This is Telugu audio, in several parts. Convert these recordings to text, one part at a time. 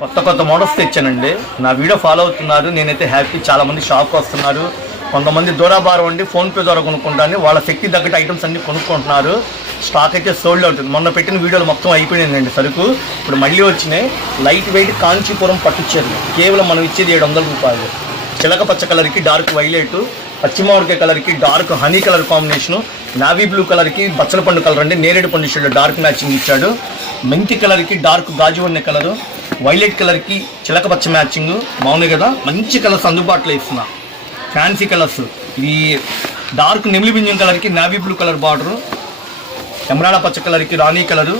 కొత్త మోడల్స్ తెచ్చానండి. నా వీడియో ఫాలో అవుతున్నారు, నేనైతే హ్యాపీ. చాలా మంది షాప్కి వస్తున్నారు, కొంతమంది దూరాభారం అండి ఫోన్పే ద్వారా కొనుక్కుంటాను. వాళ్ళ శక్తి తగ్గట్టు ఐటమ్స్ అన్ని కొనుక్కుంటున్నారు. స్టాక్ అయితే సోల్డ్ అవుతుంది. మొన్న పెట్టిన వీడియోలు మొత్తం అయిపోయిందండి సరుకు. ఇప్పుడు మళ్ళీ వచ్చినాయి లైట్ వెయిట్ కాంచీపురం పట్టుచీరలు. కేవలం మనం ఇచ్చేది 700 రూపాయలు. చిలక పచ్చ కలర్కి డార్క్ వైలెట్, పచ్చిమామిడికాయ కలర్కి dark honey colour combination, navy blue కలర్కి బచ్చల పండు కలర్ అండి, నేరేడు పండు షేడ్ డార్క్ మ్యాచింగ్ ఇచ్చాడు. మెంతి కలర్కి డార్క్ గాజు వన్నె కలరు, వైలెట్ కలర్కి చిలక పచ్చ మ్యాచింగ్. బాగున్నాయి కదా, మంచి కలర్స్ అందుబాటులో ఇస్తున్నా. ఫ్యాన్సీ కలర్స్, ఇది డార్క్ నెమిలి బింజం కలర్కి నావీ బ్లూ కలర్ బార్డరు, ఎమరాడ పచ్చ కలర్కి రాణి కలరు,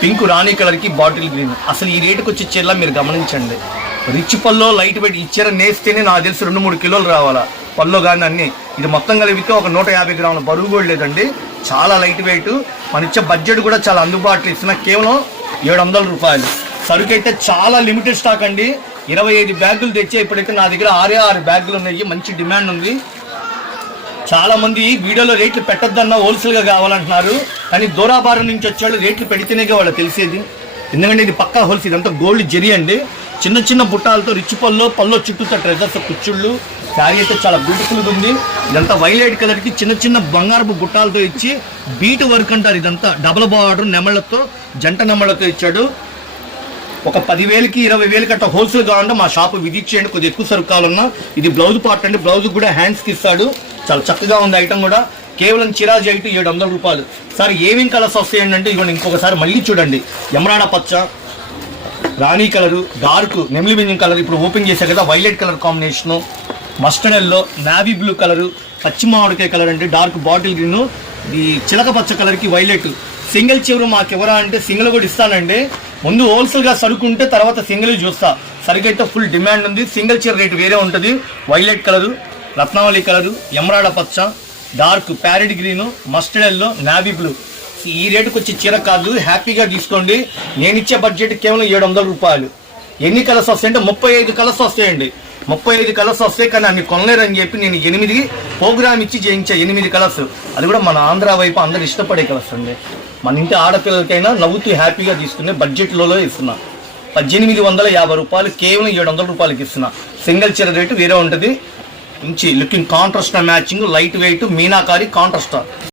పింక్ రాణి కలర్కి బాటిల్ గ్రీన్. అసలు ఈ రేటుకి వచ్చే చీరలా మీరు గమనించండి. రిచ్ పల్లో లైట్ వెయిట్ ఈ చీర నేస్తేనే నాకు తెలిసి 2-3 కిలోలు రావాలా పల్లో కానీ అన్నీ. ఇది మొత్తం కలిపితే ఒక 150 గ్రాముల బరువు కూడా లేదండి. చాలా లైట్ వెయిట్. మన ఇచ్చే బడ్జెట్ కూడా చాలా అందుబాటులో ఇస్తున్నా. కేవలం 700 రూపాయలు. సరుకు అయితే చాలా లిమిటెడ్ స్టాక్ అండి. 25 బ్యాగులు తెచ్చే ఇప్పటికీ నా దగ్గర 6 బ్యాగులు ఉన్నాయి. మంచి డిమాండ్ ఉంది. చాలా మంది వీడియోలో రేట్లు పెట్టొద్దన్న హోల్సేల్గా కావాలంటున్నారు, కానీ దూరాభారం నుంచి వచ్చేవాళ్ళు రేట్లు పెడితేనే వాళ్ళు తెలిసేది. ఎందుకంటే ఇది పక్కా హోల్సేల్. ఇదంతా గోల్డ్ జెరీ అండి. చిన్న చిన్న బుట్టాలతో రిచ్ పల్లో చుట్టూతో ట్రెజర్స్ కుచ్చుళ్ళు. శారీ అయితే చాలా బ్యూటిఫుల్గా ఉంది. ఇదంతా వైలెట్ కలర్కి చిన్న చిన్న బంగారపు బుట్టాలతో ఇచ్చి బీట్ వర్క్ అంటారు. ఇదంతా డబల్ బార్డర్ నెమళ్లతో, జంట నెమళ్లతో ఇచ్చాడు. ఒక 10,000కి 20,000కి అట్లా హోల్సేల్ కావాలంటే మా షాపు విజిట్ చేయండి. కొద్దిగా ఎక్కువ సరుకు కావాలన్నా. ఇది బ్లౌజ్ పార్ట్ అండి. బ్లౌజ్ కూడా హ్యాండ్స్కి ఇస్తాడు. చాలా చక్కగా ఉంది ఐటమ్ కూడా. కేవలం చిరాజ్ ఐటు 700 రూపాయలు. సార్ ఏమేం కలర్స్ వస్తాయండి అంటే ఇదిగోండి, ఇంకొకసారి మళ్ళీ చూడండి. ఎమరాడ పచ్చ, రాణి కలరు, డార్క్ నెమిలి బింజం కలర్, ఇప్పుడు ఓపెన్ చేసా కదా violet colour combination, mustard yellow, navy blue colour, పచ్చి మామిడికాయ కలర్ అంటే డార్క్ బాటిల్ గ్రీను, ఈ చిలక పచ్చ కలర్కి వైలెట్. సింగిల్ చివరు మాకు ఎవరా అంటే సింగిల్ కూడా ఇస్తానండి. ముందు హోల్సేల్గా సరుకుంటే తర్వాత సింగిల్ చూస్తా. సరుకు అయితే ఫుల్ డిమాండ్ ఉంది. సింగిల్ చీర రేటు వేరే ఉంటుంది. వైలెట్ కలరు, రత్నావళి కలరు, ఎమరాడ పచ్చ, dark parrot green, mustard yellow, navy blue. ఈ రేటుకి వచ్చి చీర కాదు, హ్యాపీగా తీసుకోండి. నేను ఇచ్చే బడ్జెట్ కేవలం 700 రూపాయలు. ఎన్ని కలర్స్ వస్తాయంటే 35 కలర్స్ వస్తాయండి. 35 కలర్స్ వస్తాయి, కానీ అన్ని కొనలేరని చెప్పి నేను 8 ప్రోగ్రామ్ ఇచ్చి చేయించా. 8 కలర్స్. అది కూడా మన ఆంధ్ర వైపు అందరు ఇష్టపడే కలర్స్ అండి. మన ఇంటి ఆడపిల్లలకైనా నవ్వుతూ హ్యాపీగా తీసుకునే బడ్జెట్లో ఇస్తున్నా. 1850 రూపాయలు, కేవలం 700 రూపాయలకి ఇస్తున్నా. సింగిల్ చీర రేటు వేరే ఉంటుంది. మంచి looking contrast matching, light weight, meenakari contrast.